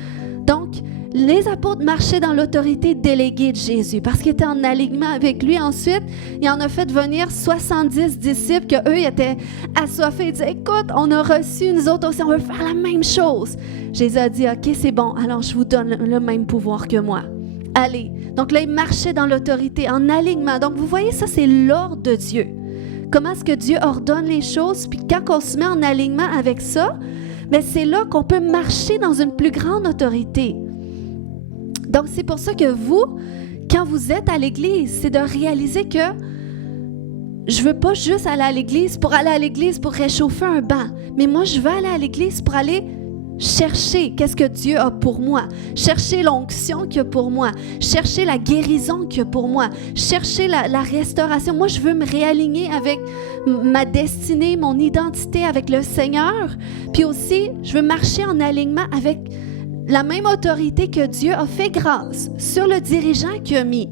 Donc, les apôtres marchaient dans l'autorité déléguée de Jésus parce qu'ils étaient en alignement avec lui. Ensuite, il en a fait venir 70 disciples qu'eux, ils étaient assoiffés. Ils disaient, écoute, on a reçu, nous autres aussi, on veut faire la même chose. Jésus a dit, OK, c'est bon, alors je vous donne le même pouvoir que moi. Allez. Donc là, ils marchaient dans l'autorité, en alignement. Donc, vous voyez, ça, c'est l'ordre de Dieu. Comment est-ce que Dieu ordonne les choses? Puis quand on se met en alignement avec ça, bien, c'est là qu'on peut marcher dans une plus grande autorité. Donc, c'est pour ça que vous, quand vous êtes à l'église, c'est de réaliser que je ne veux pas juste aller à l'église pour réchauffer un banc, mais moi, je veux aller à l'église pour aller chercher qu'est-ce que Dieu a pour moi, chercher l'onction qu'il y a pour moi, chercher la guérison qu'il y a pour moi, chercher la restauration. Moi, je veux me réaligner avec ma destinée, mon identité avec le Seigneur, puis aussi, je veux marcher en alignement avec la même autorité que Dieu a fait grâce sur le dirigeant qu'il a mis.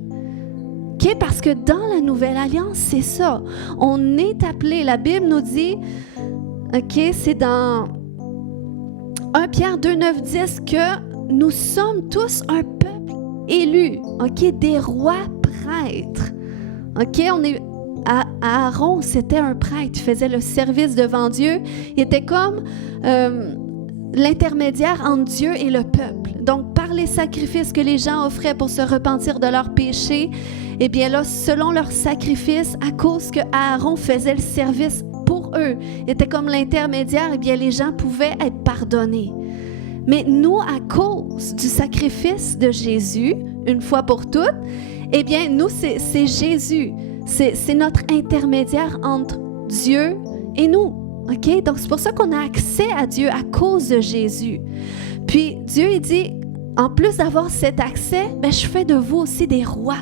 Okay? Parce que dans la Nouvelle Alliance, c'est ça. On est appelé, la Bible nous dit, okay, c'est dans 1 Pierre 2, 9, 10, que nous sommes tous un peuple élu, okay? Des rois prêtres. Okay? Aaron, c'était un prêtre, il faisait le service devant Dieu. Il était comme l'intermédiaire entre Dieu et le peuple. Donc, par les sacrifices que les gens offraient pour se repentir de leurs péchés, eh bien là, selon leurs sacrifices, à cause que Aaron faisait le service pour eux, il était comme l'intermédiaire, eh bien les gens pouvaient être pardonnés. Mais nous, à cause du sacrifice de Jésus, une fois pour toutes, eh bien nous, c'est Jésus. C'est notre intermédiaire entre Dieu et nous. OK? Donc, c'est pour ça qu'on a accès à Dieu à cause de Jésus. Puis, Dieu, il dit, en plus d'avoir cet accès, ben, je fais de vous aussi des rois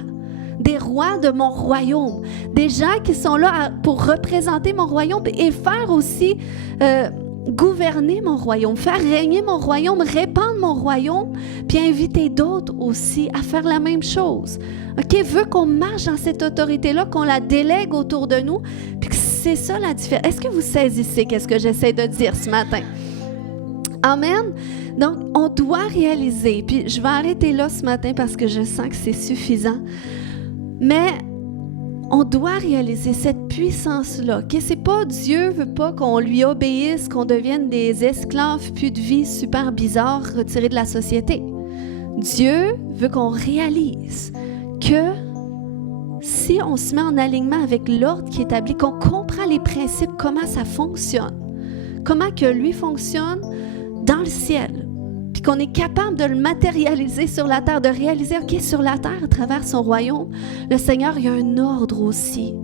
de mon royaume, des gens qui sont là pour représenter mon royaume et faire aussi gouverner mon royaume, faire régner mon royaume, répandre mon royaume, puis inviter d'autres aussi à faire la même chose. OK? Veut qu'on marche dans cette autorité-là, qu'on la délègue autour de nous, puis que c'est ça la différence. Est-ce que vous saisissez qu'est-ce que j'essaie de dire ce matin? Amen. Donc, on doit réaliser, puis je vais arrêter là ce matin parce que je sens que c'est suffisant, mais on doit réaliser cette puissance-là, que c'est pas Dieu veut pas qu'on lui obéisse, qu'on devienne des esclaves puis de vie super bizarre retirés de la société. Dieu veut qu'on réalise que si on se met en alignement avec l'ordre qui est établi, qu'on comprend les principes, comment ça fonctionne, comment que lui fonctionne dans le ciel, puis qu'on est capable de le matérialiser sur la terre, de réaliser, OK, sur la terre, à travers son royaume, le Seigneur, il y a un ordre aussi.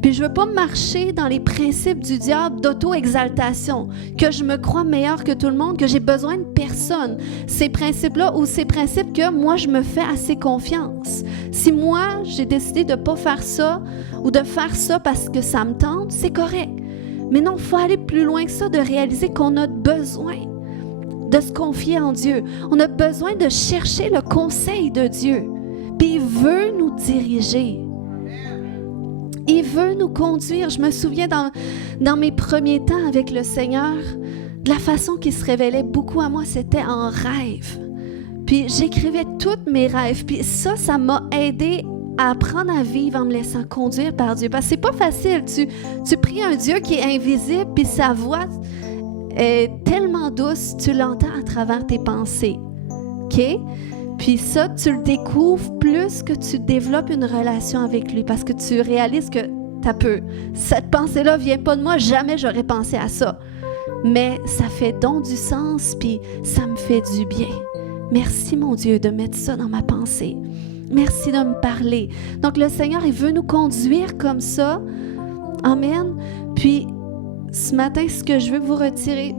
Puis je ne veux pas marcher dans les principes du diable d'auto-exaltation, que je me crois meilleur que tout le monde, que j'ai besoin de personne. Ces principes-là ou ces principes que moi, je me fais assez confiance. Si moi, j'ai décidé de ne pas faire ça ou de faire ça parce que ça me tente, c'est correct. Mais non, il faut aller plus loin que ça, de réaliser qu'on a besoin de se confier en Dieu. On a besoin de chercher le conseil de Dieu. Puis il veut nous diriger. Il veut nous conduire. Je me souviens dans mes premiers temps avec le Seigneur, de la façon qu'il se révélait beaucoup à moi, c'était en rêve. Puis j'écrivais tous mes rêves. Puis ça m'a aidé à apprendre à vivre en me laissant conduire par Dieu. Parce que c'est pas facile. Tu pries un Dieu qui est invisible, puis sa voix est tellement douce, tu l'entends à travers tes pensées. OK? Puis ça, tu le découvres plus que tu développes une relation avec lui parce que tu réalises que t'as peu. Cette pensée-là vient pas de moi, jamais j'aurais pensé à ça. Mais ça fait donc du sens, puis ça me fait du bien. Merci, mon Dieu, de mettre ça dans ma pensée. Merci de me parler. Donc, le Seigneur, il veut nous conduire comme ça. Amen. Puis, ce matin, ce que je veux vous retirer,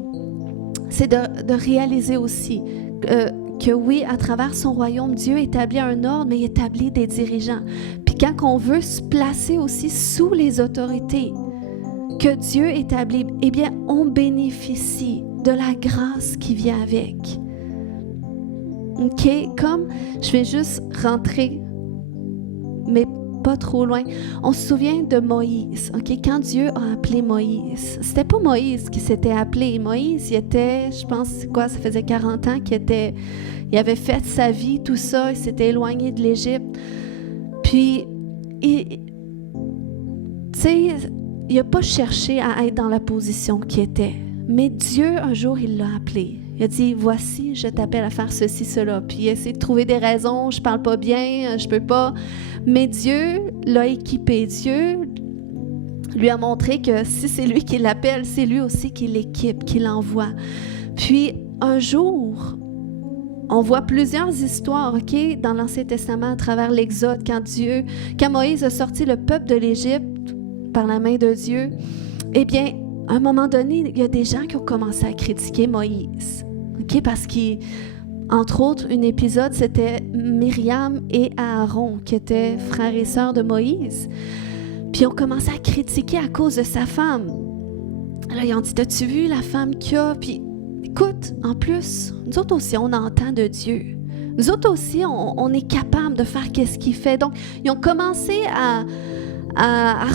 c'est de réaliser aussi que oui, à travers son royaume, Dieu établit un ordre, mais il établit des dirigeants. Puis quand on veut se placer aussi sous les autorités que Dieu établit, eh bien, on bénéficie de la grâce qui vient avec. OK? Comme je vais juste rentrer, mais pas trop loin. On se souvient de Moïse, OK? Quand Dieu a appelé Moïse, c'était pas Moïse qui s'était appelé. Moïse, il était, je pense, ça faisait 40 ans il avait fait sa vie, tout ça, il s'était éloigné de l'Égypte. Puis, tu sais, il n'a pas cherché à être dans la position qu'il était. Mais Dieu, un jour, il l'a appelé. Il a dit, voici, je t'appelle à faire ceci, cela. Puis il a essayé de trouver des raisons, je parle pas bien, je peux pas. Mais Dieu l'a équipé. Dieu lui a montré que si c'est lui qui l'appelle, c'est lui aussi qui l'équipe, qui l'envoie. Puis un jour, on voit plusieurs histoires, OK, dans l'Ancien Testament à travers l'Exode, quand Moïse a sorti le peuple de l'Égypte par la main de Dieu, eh bien, à un moment donné, il y a des gens qui ont commencé à critiquer Moïse. OK? Parce qu'entre autres, un épisode, c'était Myriam et Aaron, qui étaient frères et sœurs de Moïse. Puis ils ont commencé à critiquer à cause de sa femme. Là, ils ont dit, as-tu vu la femme qu'il y a? Puis écoute, en plus, nous autres aussi, on entend de Dieu. Nous autres aussi, on est capable de faire qu'est-ce qu'il fait. Donc, ils ont commencé à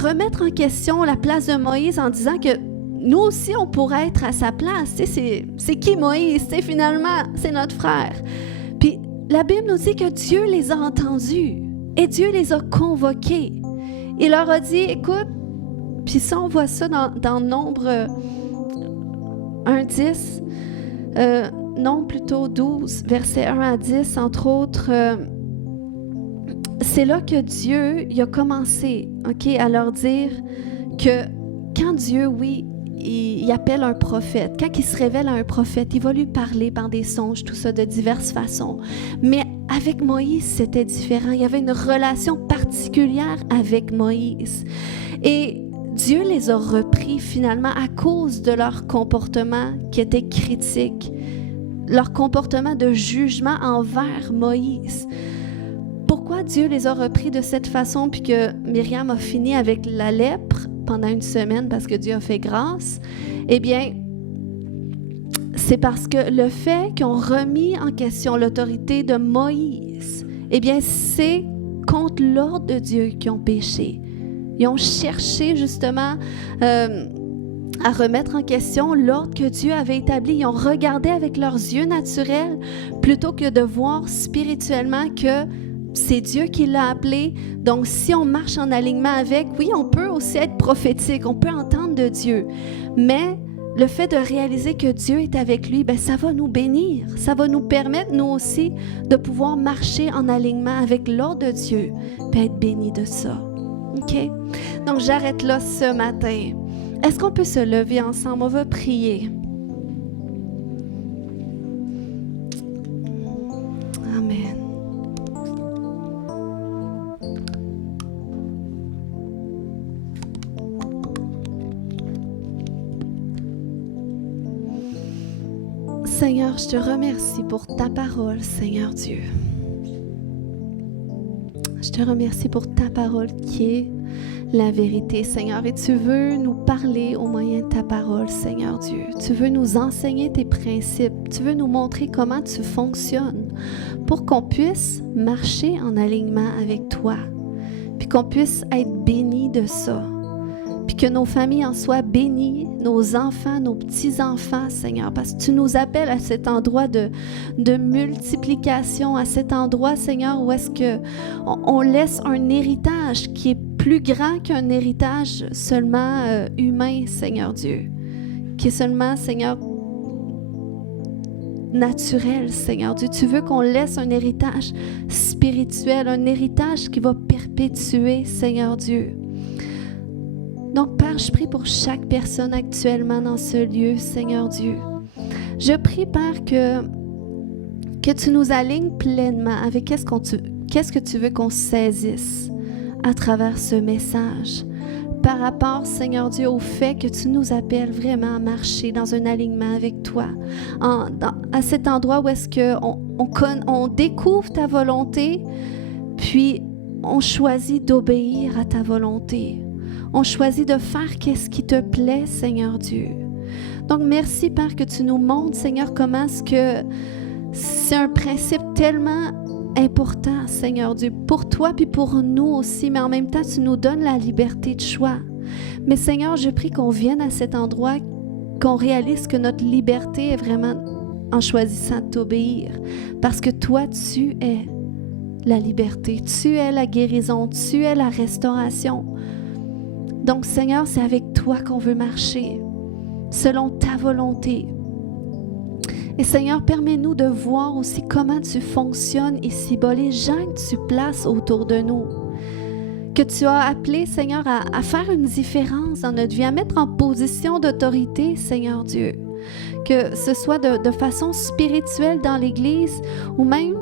remettre en question la place de Moïse en disant que nous aussi, on pourrait être à sa place. C'est qui Moïse? Finalement, c'est notre frère. Puis la Bible nous dit que Dieu les a entendus et Dieu les a convoqués. Il leur a dit, écoute, puis ça, on voit ça dans Nombre 1-10, non, plutôt 12, versets 1 à 10, entre autres. C'est là que Dieu il a commencé, OK, à leur dire que quand Dieu, oui, il appelle un prophète, quand il se révèle à un prophète, il va lui parler par des songes, tout ça, de diverses façons. Mais avec Moïse, c'était différent. Il y avait une relation particulière avec Moïse. Et Dieu les a repris finalement à cause de leur comportement qui était critique, leur comportement de jugement envers Moïse. Pourquoi Dieu les a repris de cette façon puis que Myriam a fini avec la lèpre pendant une semaine parce que Dieu a fait grâce? Eh bien, c'est parce que le fait qu'ils ont remis en question l'autorité de Moïse, eh bien, c'est contre l'ordre de Dieu qu'ils ont péché. Ils ont cherché justement à remettre en question l'ordre que Dieu avait établi. Ils ont regardé avec leurs yeux naturels plutôt que de voir spirituellement que c'est Dieu qui l'a appelé. Donc, si on marche en alignement avec, oui, on peut aussi être prophétique, on peut entendre de Dieu. Mais le fait de réaliser que Dieu est avec lui, bien, ça va nous bénir. Ça va nous permettre, nous aussi, de pouvoir marcher en alignement avec l'ordre de Dieu, puis être bénis de ça. OK? Donc, j'arrête là ce matin. Est-ce qu'on peut se lever ensemble? On va prier. Amen. Seigneur, je te remercie pour ta parole, Seigneur Dieu. Je te remercie pour ta parole qui est la vérité, Seigneur. Et tu veux nous parler au moyen de ta parole, Seigneur Dieu. Tu veux nous enseigner tes principes. Tu veux nous montrer comment tu fonctionnes pour qu'on puisse marcher en alignement avec toi. Puis qu'on puisse être bénis de ça. Puis que nos familles en soient bénies, nos enfants, nos petits-enfants, Seigneur, parce que tu nous appelles à cet endroit de multiplication, à cet endroit, Seigneur, où est-ce qu'on laisse un héritage qui est plus grand qu'un héritage seulement humain, Seigneur Dieu, qui est seulement, Seigneur, naturel, Seigneur Dieu. Tu veux qu'on laisse un héritage spirituel, un héritage qui va perpétuer, Seigneur Dieu. Donc, Père, je prie pour chaque personne actuellement dans ce lieu, Seigneur Dieu. Je prie, Père, que tu nous alignes pleinement avec qu'est-ce que tu veux qu'on saisisse à travers ce message. Par rapport, Seigneur Dieu, au fait que tu nous appelles vraiment à marcher dans un alignement avec toi. À cet endroit où est-ce qu'on découvre ta volonté, puis on choisit d'obéir à ta volonté. On choisit de faire qu'est-ce qui te plaît, Seigneur Dieu. Donc, merci, Père, que tu nous montres, Seigneur, comment est-ce que c'est un principe tellement important, Seigneur Dieu, pour toi puis pour nous aussi, mais en même temps, tu nous donnes la liberté de choix. Mais Seigneur, je prie qu'on vienne à cet endroit, qu'on réalise que notre liberté est vraiment en choisissant de t'obéir. Parce que toi, tu es la liberté, tu es la guérison, tu es la restauration. Donc, Seigneur, c'est avec toi qu'on veut marcher, selon ta volonté. Et Seigneur, permets-nous de voir aussi comment tu fonctionnes ici-bas, les gens que tu places autour de nous, que tu as appelé, Seigneur, à faire une différence dans notre vie, à mettre en position d'autorité, Seigneur Dieu. Que ce soit de façon spirituelle dans l'Église ou même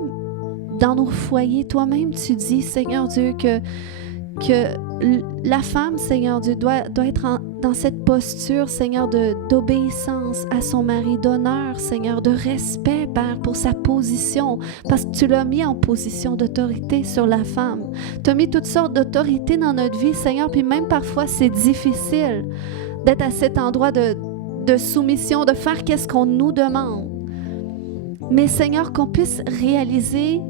dans nos foyers. Toi-même, tu dis, Seigneur Dieu, que la femme, Seigneur Dieu, doit être dans cette posture, Seigneur, d'obéissance à son mari, d'honneur, Seigneur, de respect, Père, pour sa position, parce que tu l'as mis en position d'autorité sur la femme. Tu as mis toutes sortes d'autorités dans notre vie, Seigneur, puis même parfois, c'est difficile d'être à cet endroit de soumission, de faire qu'est-ce qu'on nous demande. Mais, Seigneur, qu'on puisse réaliser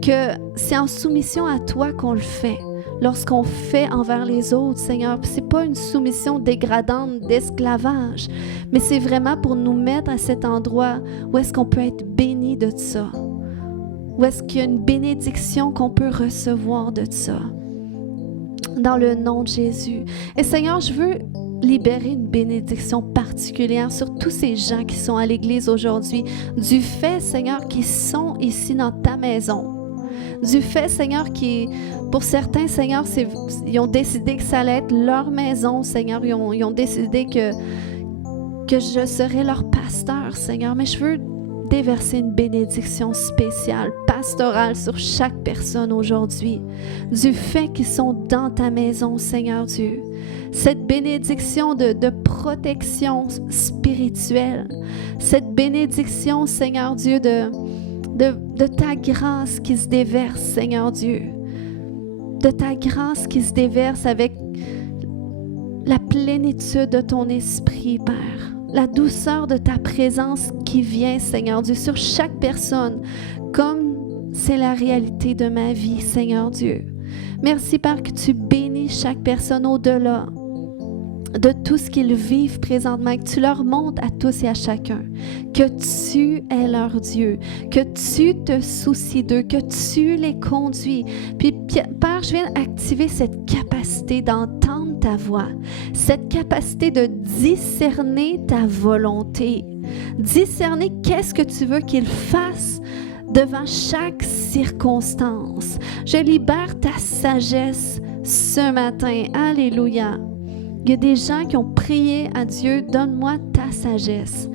que c'est en soumission à toi qu'on le fait. Lorsqu'on fait envers les autres, Seigneur, c'est pas une soumission dégradante d'esclavage, mais c'est vraiment pour nous mettre à cet endroit où est-ce qu'on peut être béni de ça, où est-ce qu'il y a une bénédiction qu'on peut recevoir de ça, dans le nom de Jésus. Et Seigneur, je veux libérer une bénédiction particulière sur tous ces gens qui sont à l'Église aujourd'hui, du fait, Seigneur, qu'ils sont ici dans ta maison. Du fait, Seigneur, pour certains, Seigneur, ils ont décidé que ça allait être leur maison, Seigneur. Ils ont décidé que je serais leur pasteur, Seigneur. Mais je veux déverser une bénédiction spéciale, pastorale sur chaque personne aujourd'hui. Du fait qu'ils sont dans ta maison, Seigneur Dieu. Cette bénédiction de protection spirituelle. Cette bénédiction, Seigneur Dieu, de ta grâce qui se déverse, Seigneur Dieu. De ta grâce qui se déverse avec la plénitude de ton esprit, Père. La douceur de ta présence qui vient, Seigneur Dieu, sur chaque personne, comme c'est la réalité de ma vie, Seigneur Dieu. Merci, Père, que tu bénis chaque personne au-delà de tout ce qu'ils vivent présentement, que tu leur montres à tous et à chacun que tu es leur Dieu, que tu te soucies d'eux, que tu les conduis. Puis, Père, je viens activer cette capacité d'entendre ta voix, cette capacité de discerner ta volonté, discerner qu'est-ce que tu veux qu'ils fassent devant chaque circonstance. Je libère ta sagesse ce matin. Alléluia. Il y a des gens qui ont prié à Dieu, donne-moi ta sagesse.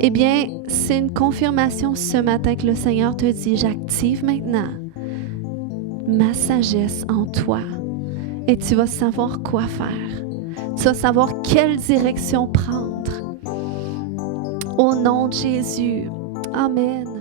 Eh bien, c'est une confirmation ce matin que le Seigneur te dit, j'active maintenant ma sagesse en toi. Et tu vas savoir quoi faire. Tu vas savoir quelle direction prendre. Au nom de Jésus. Amen.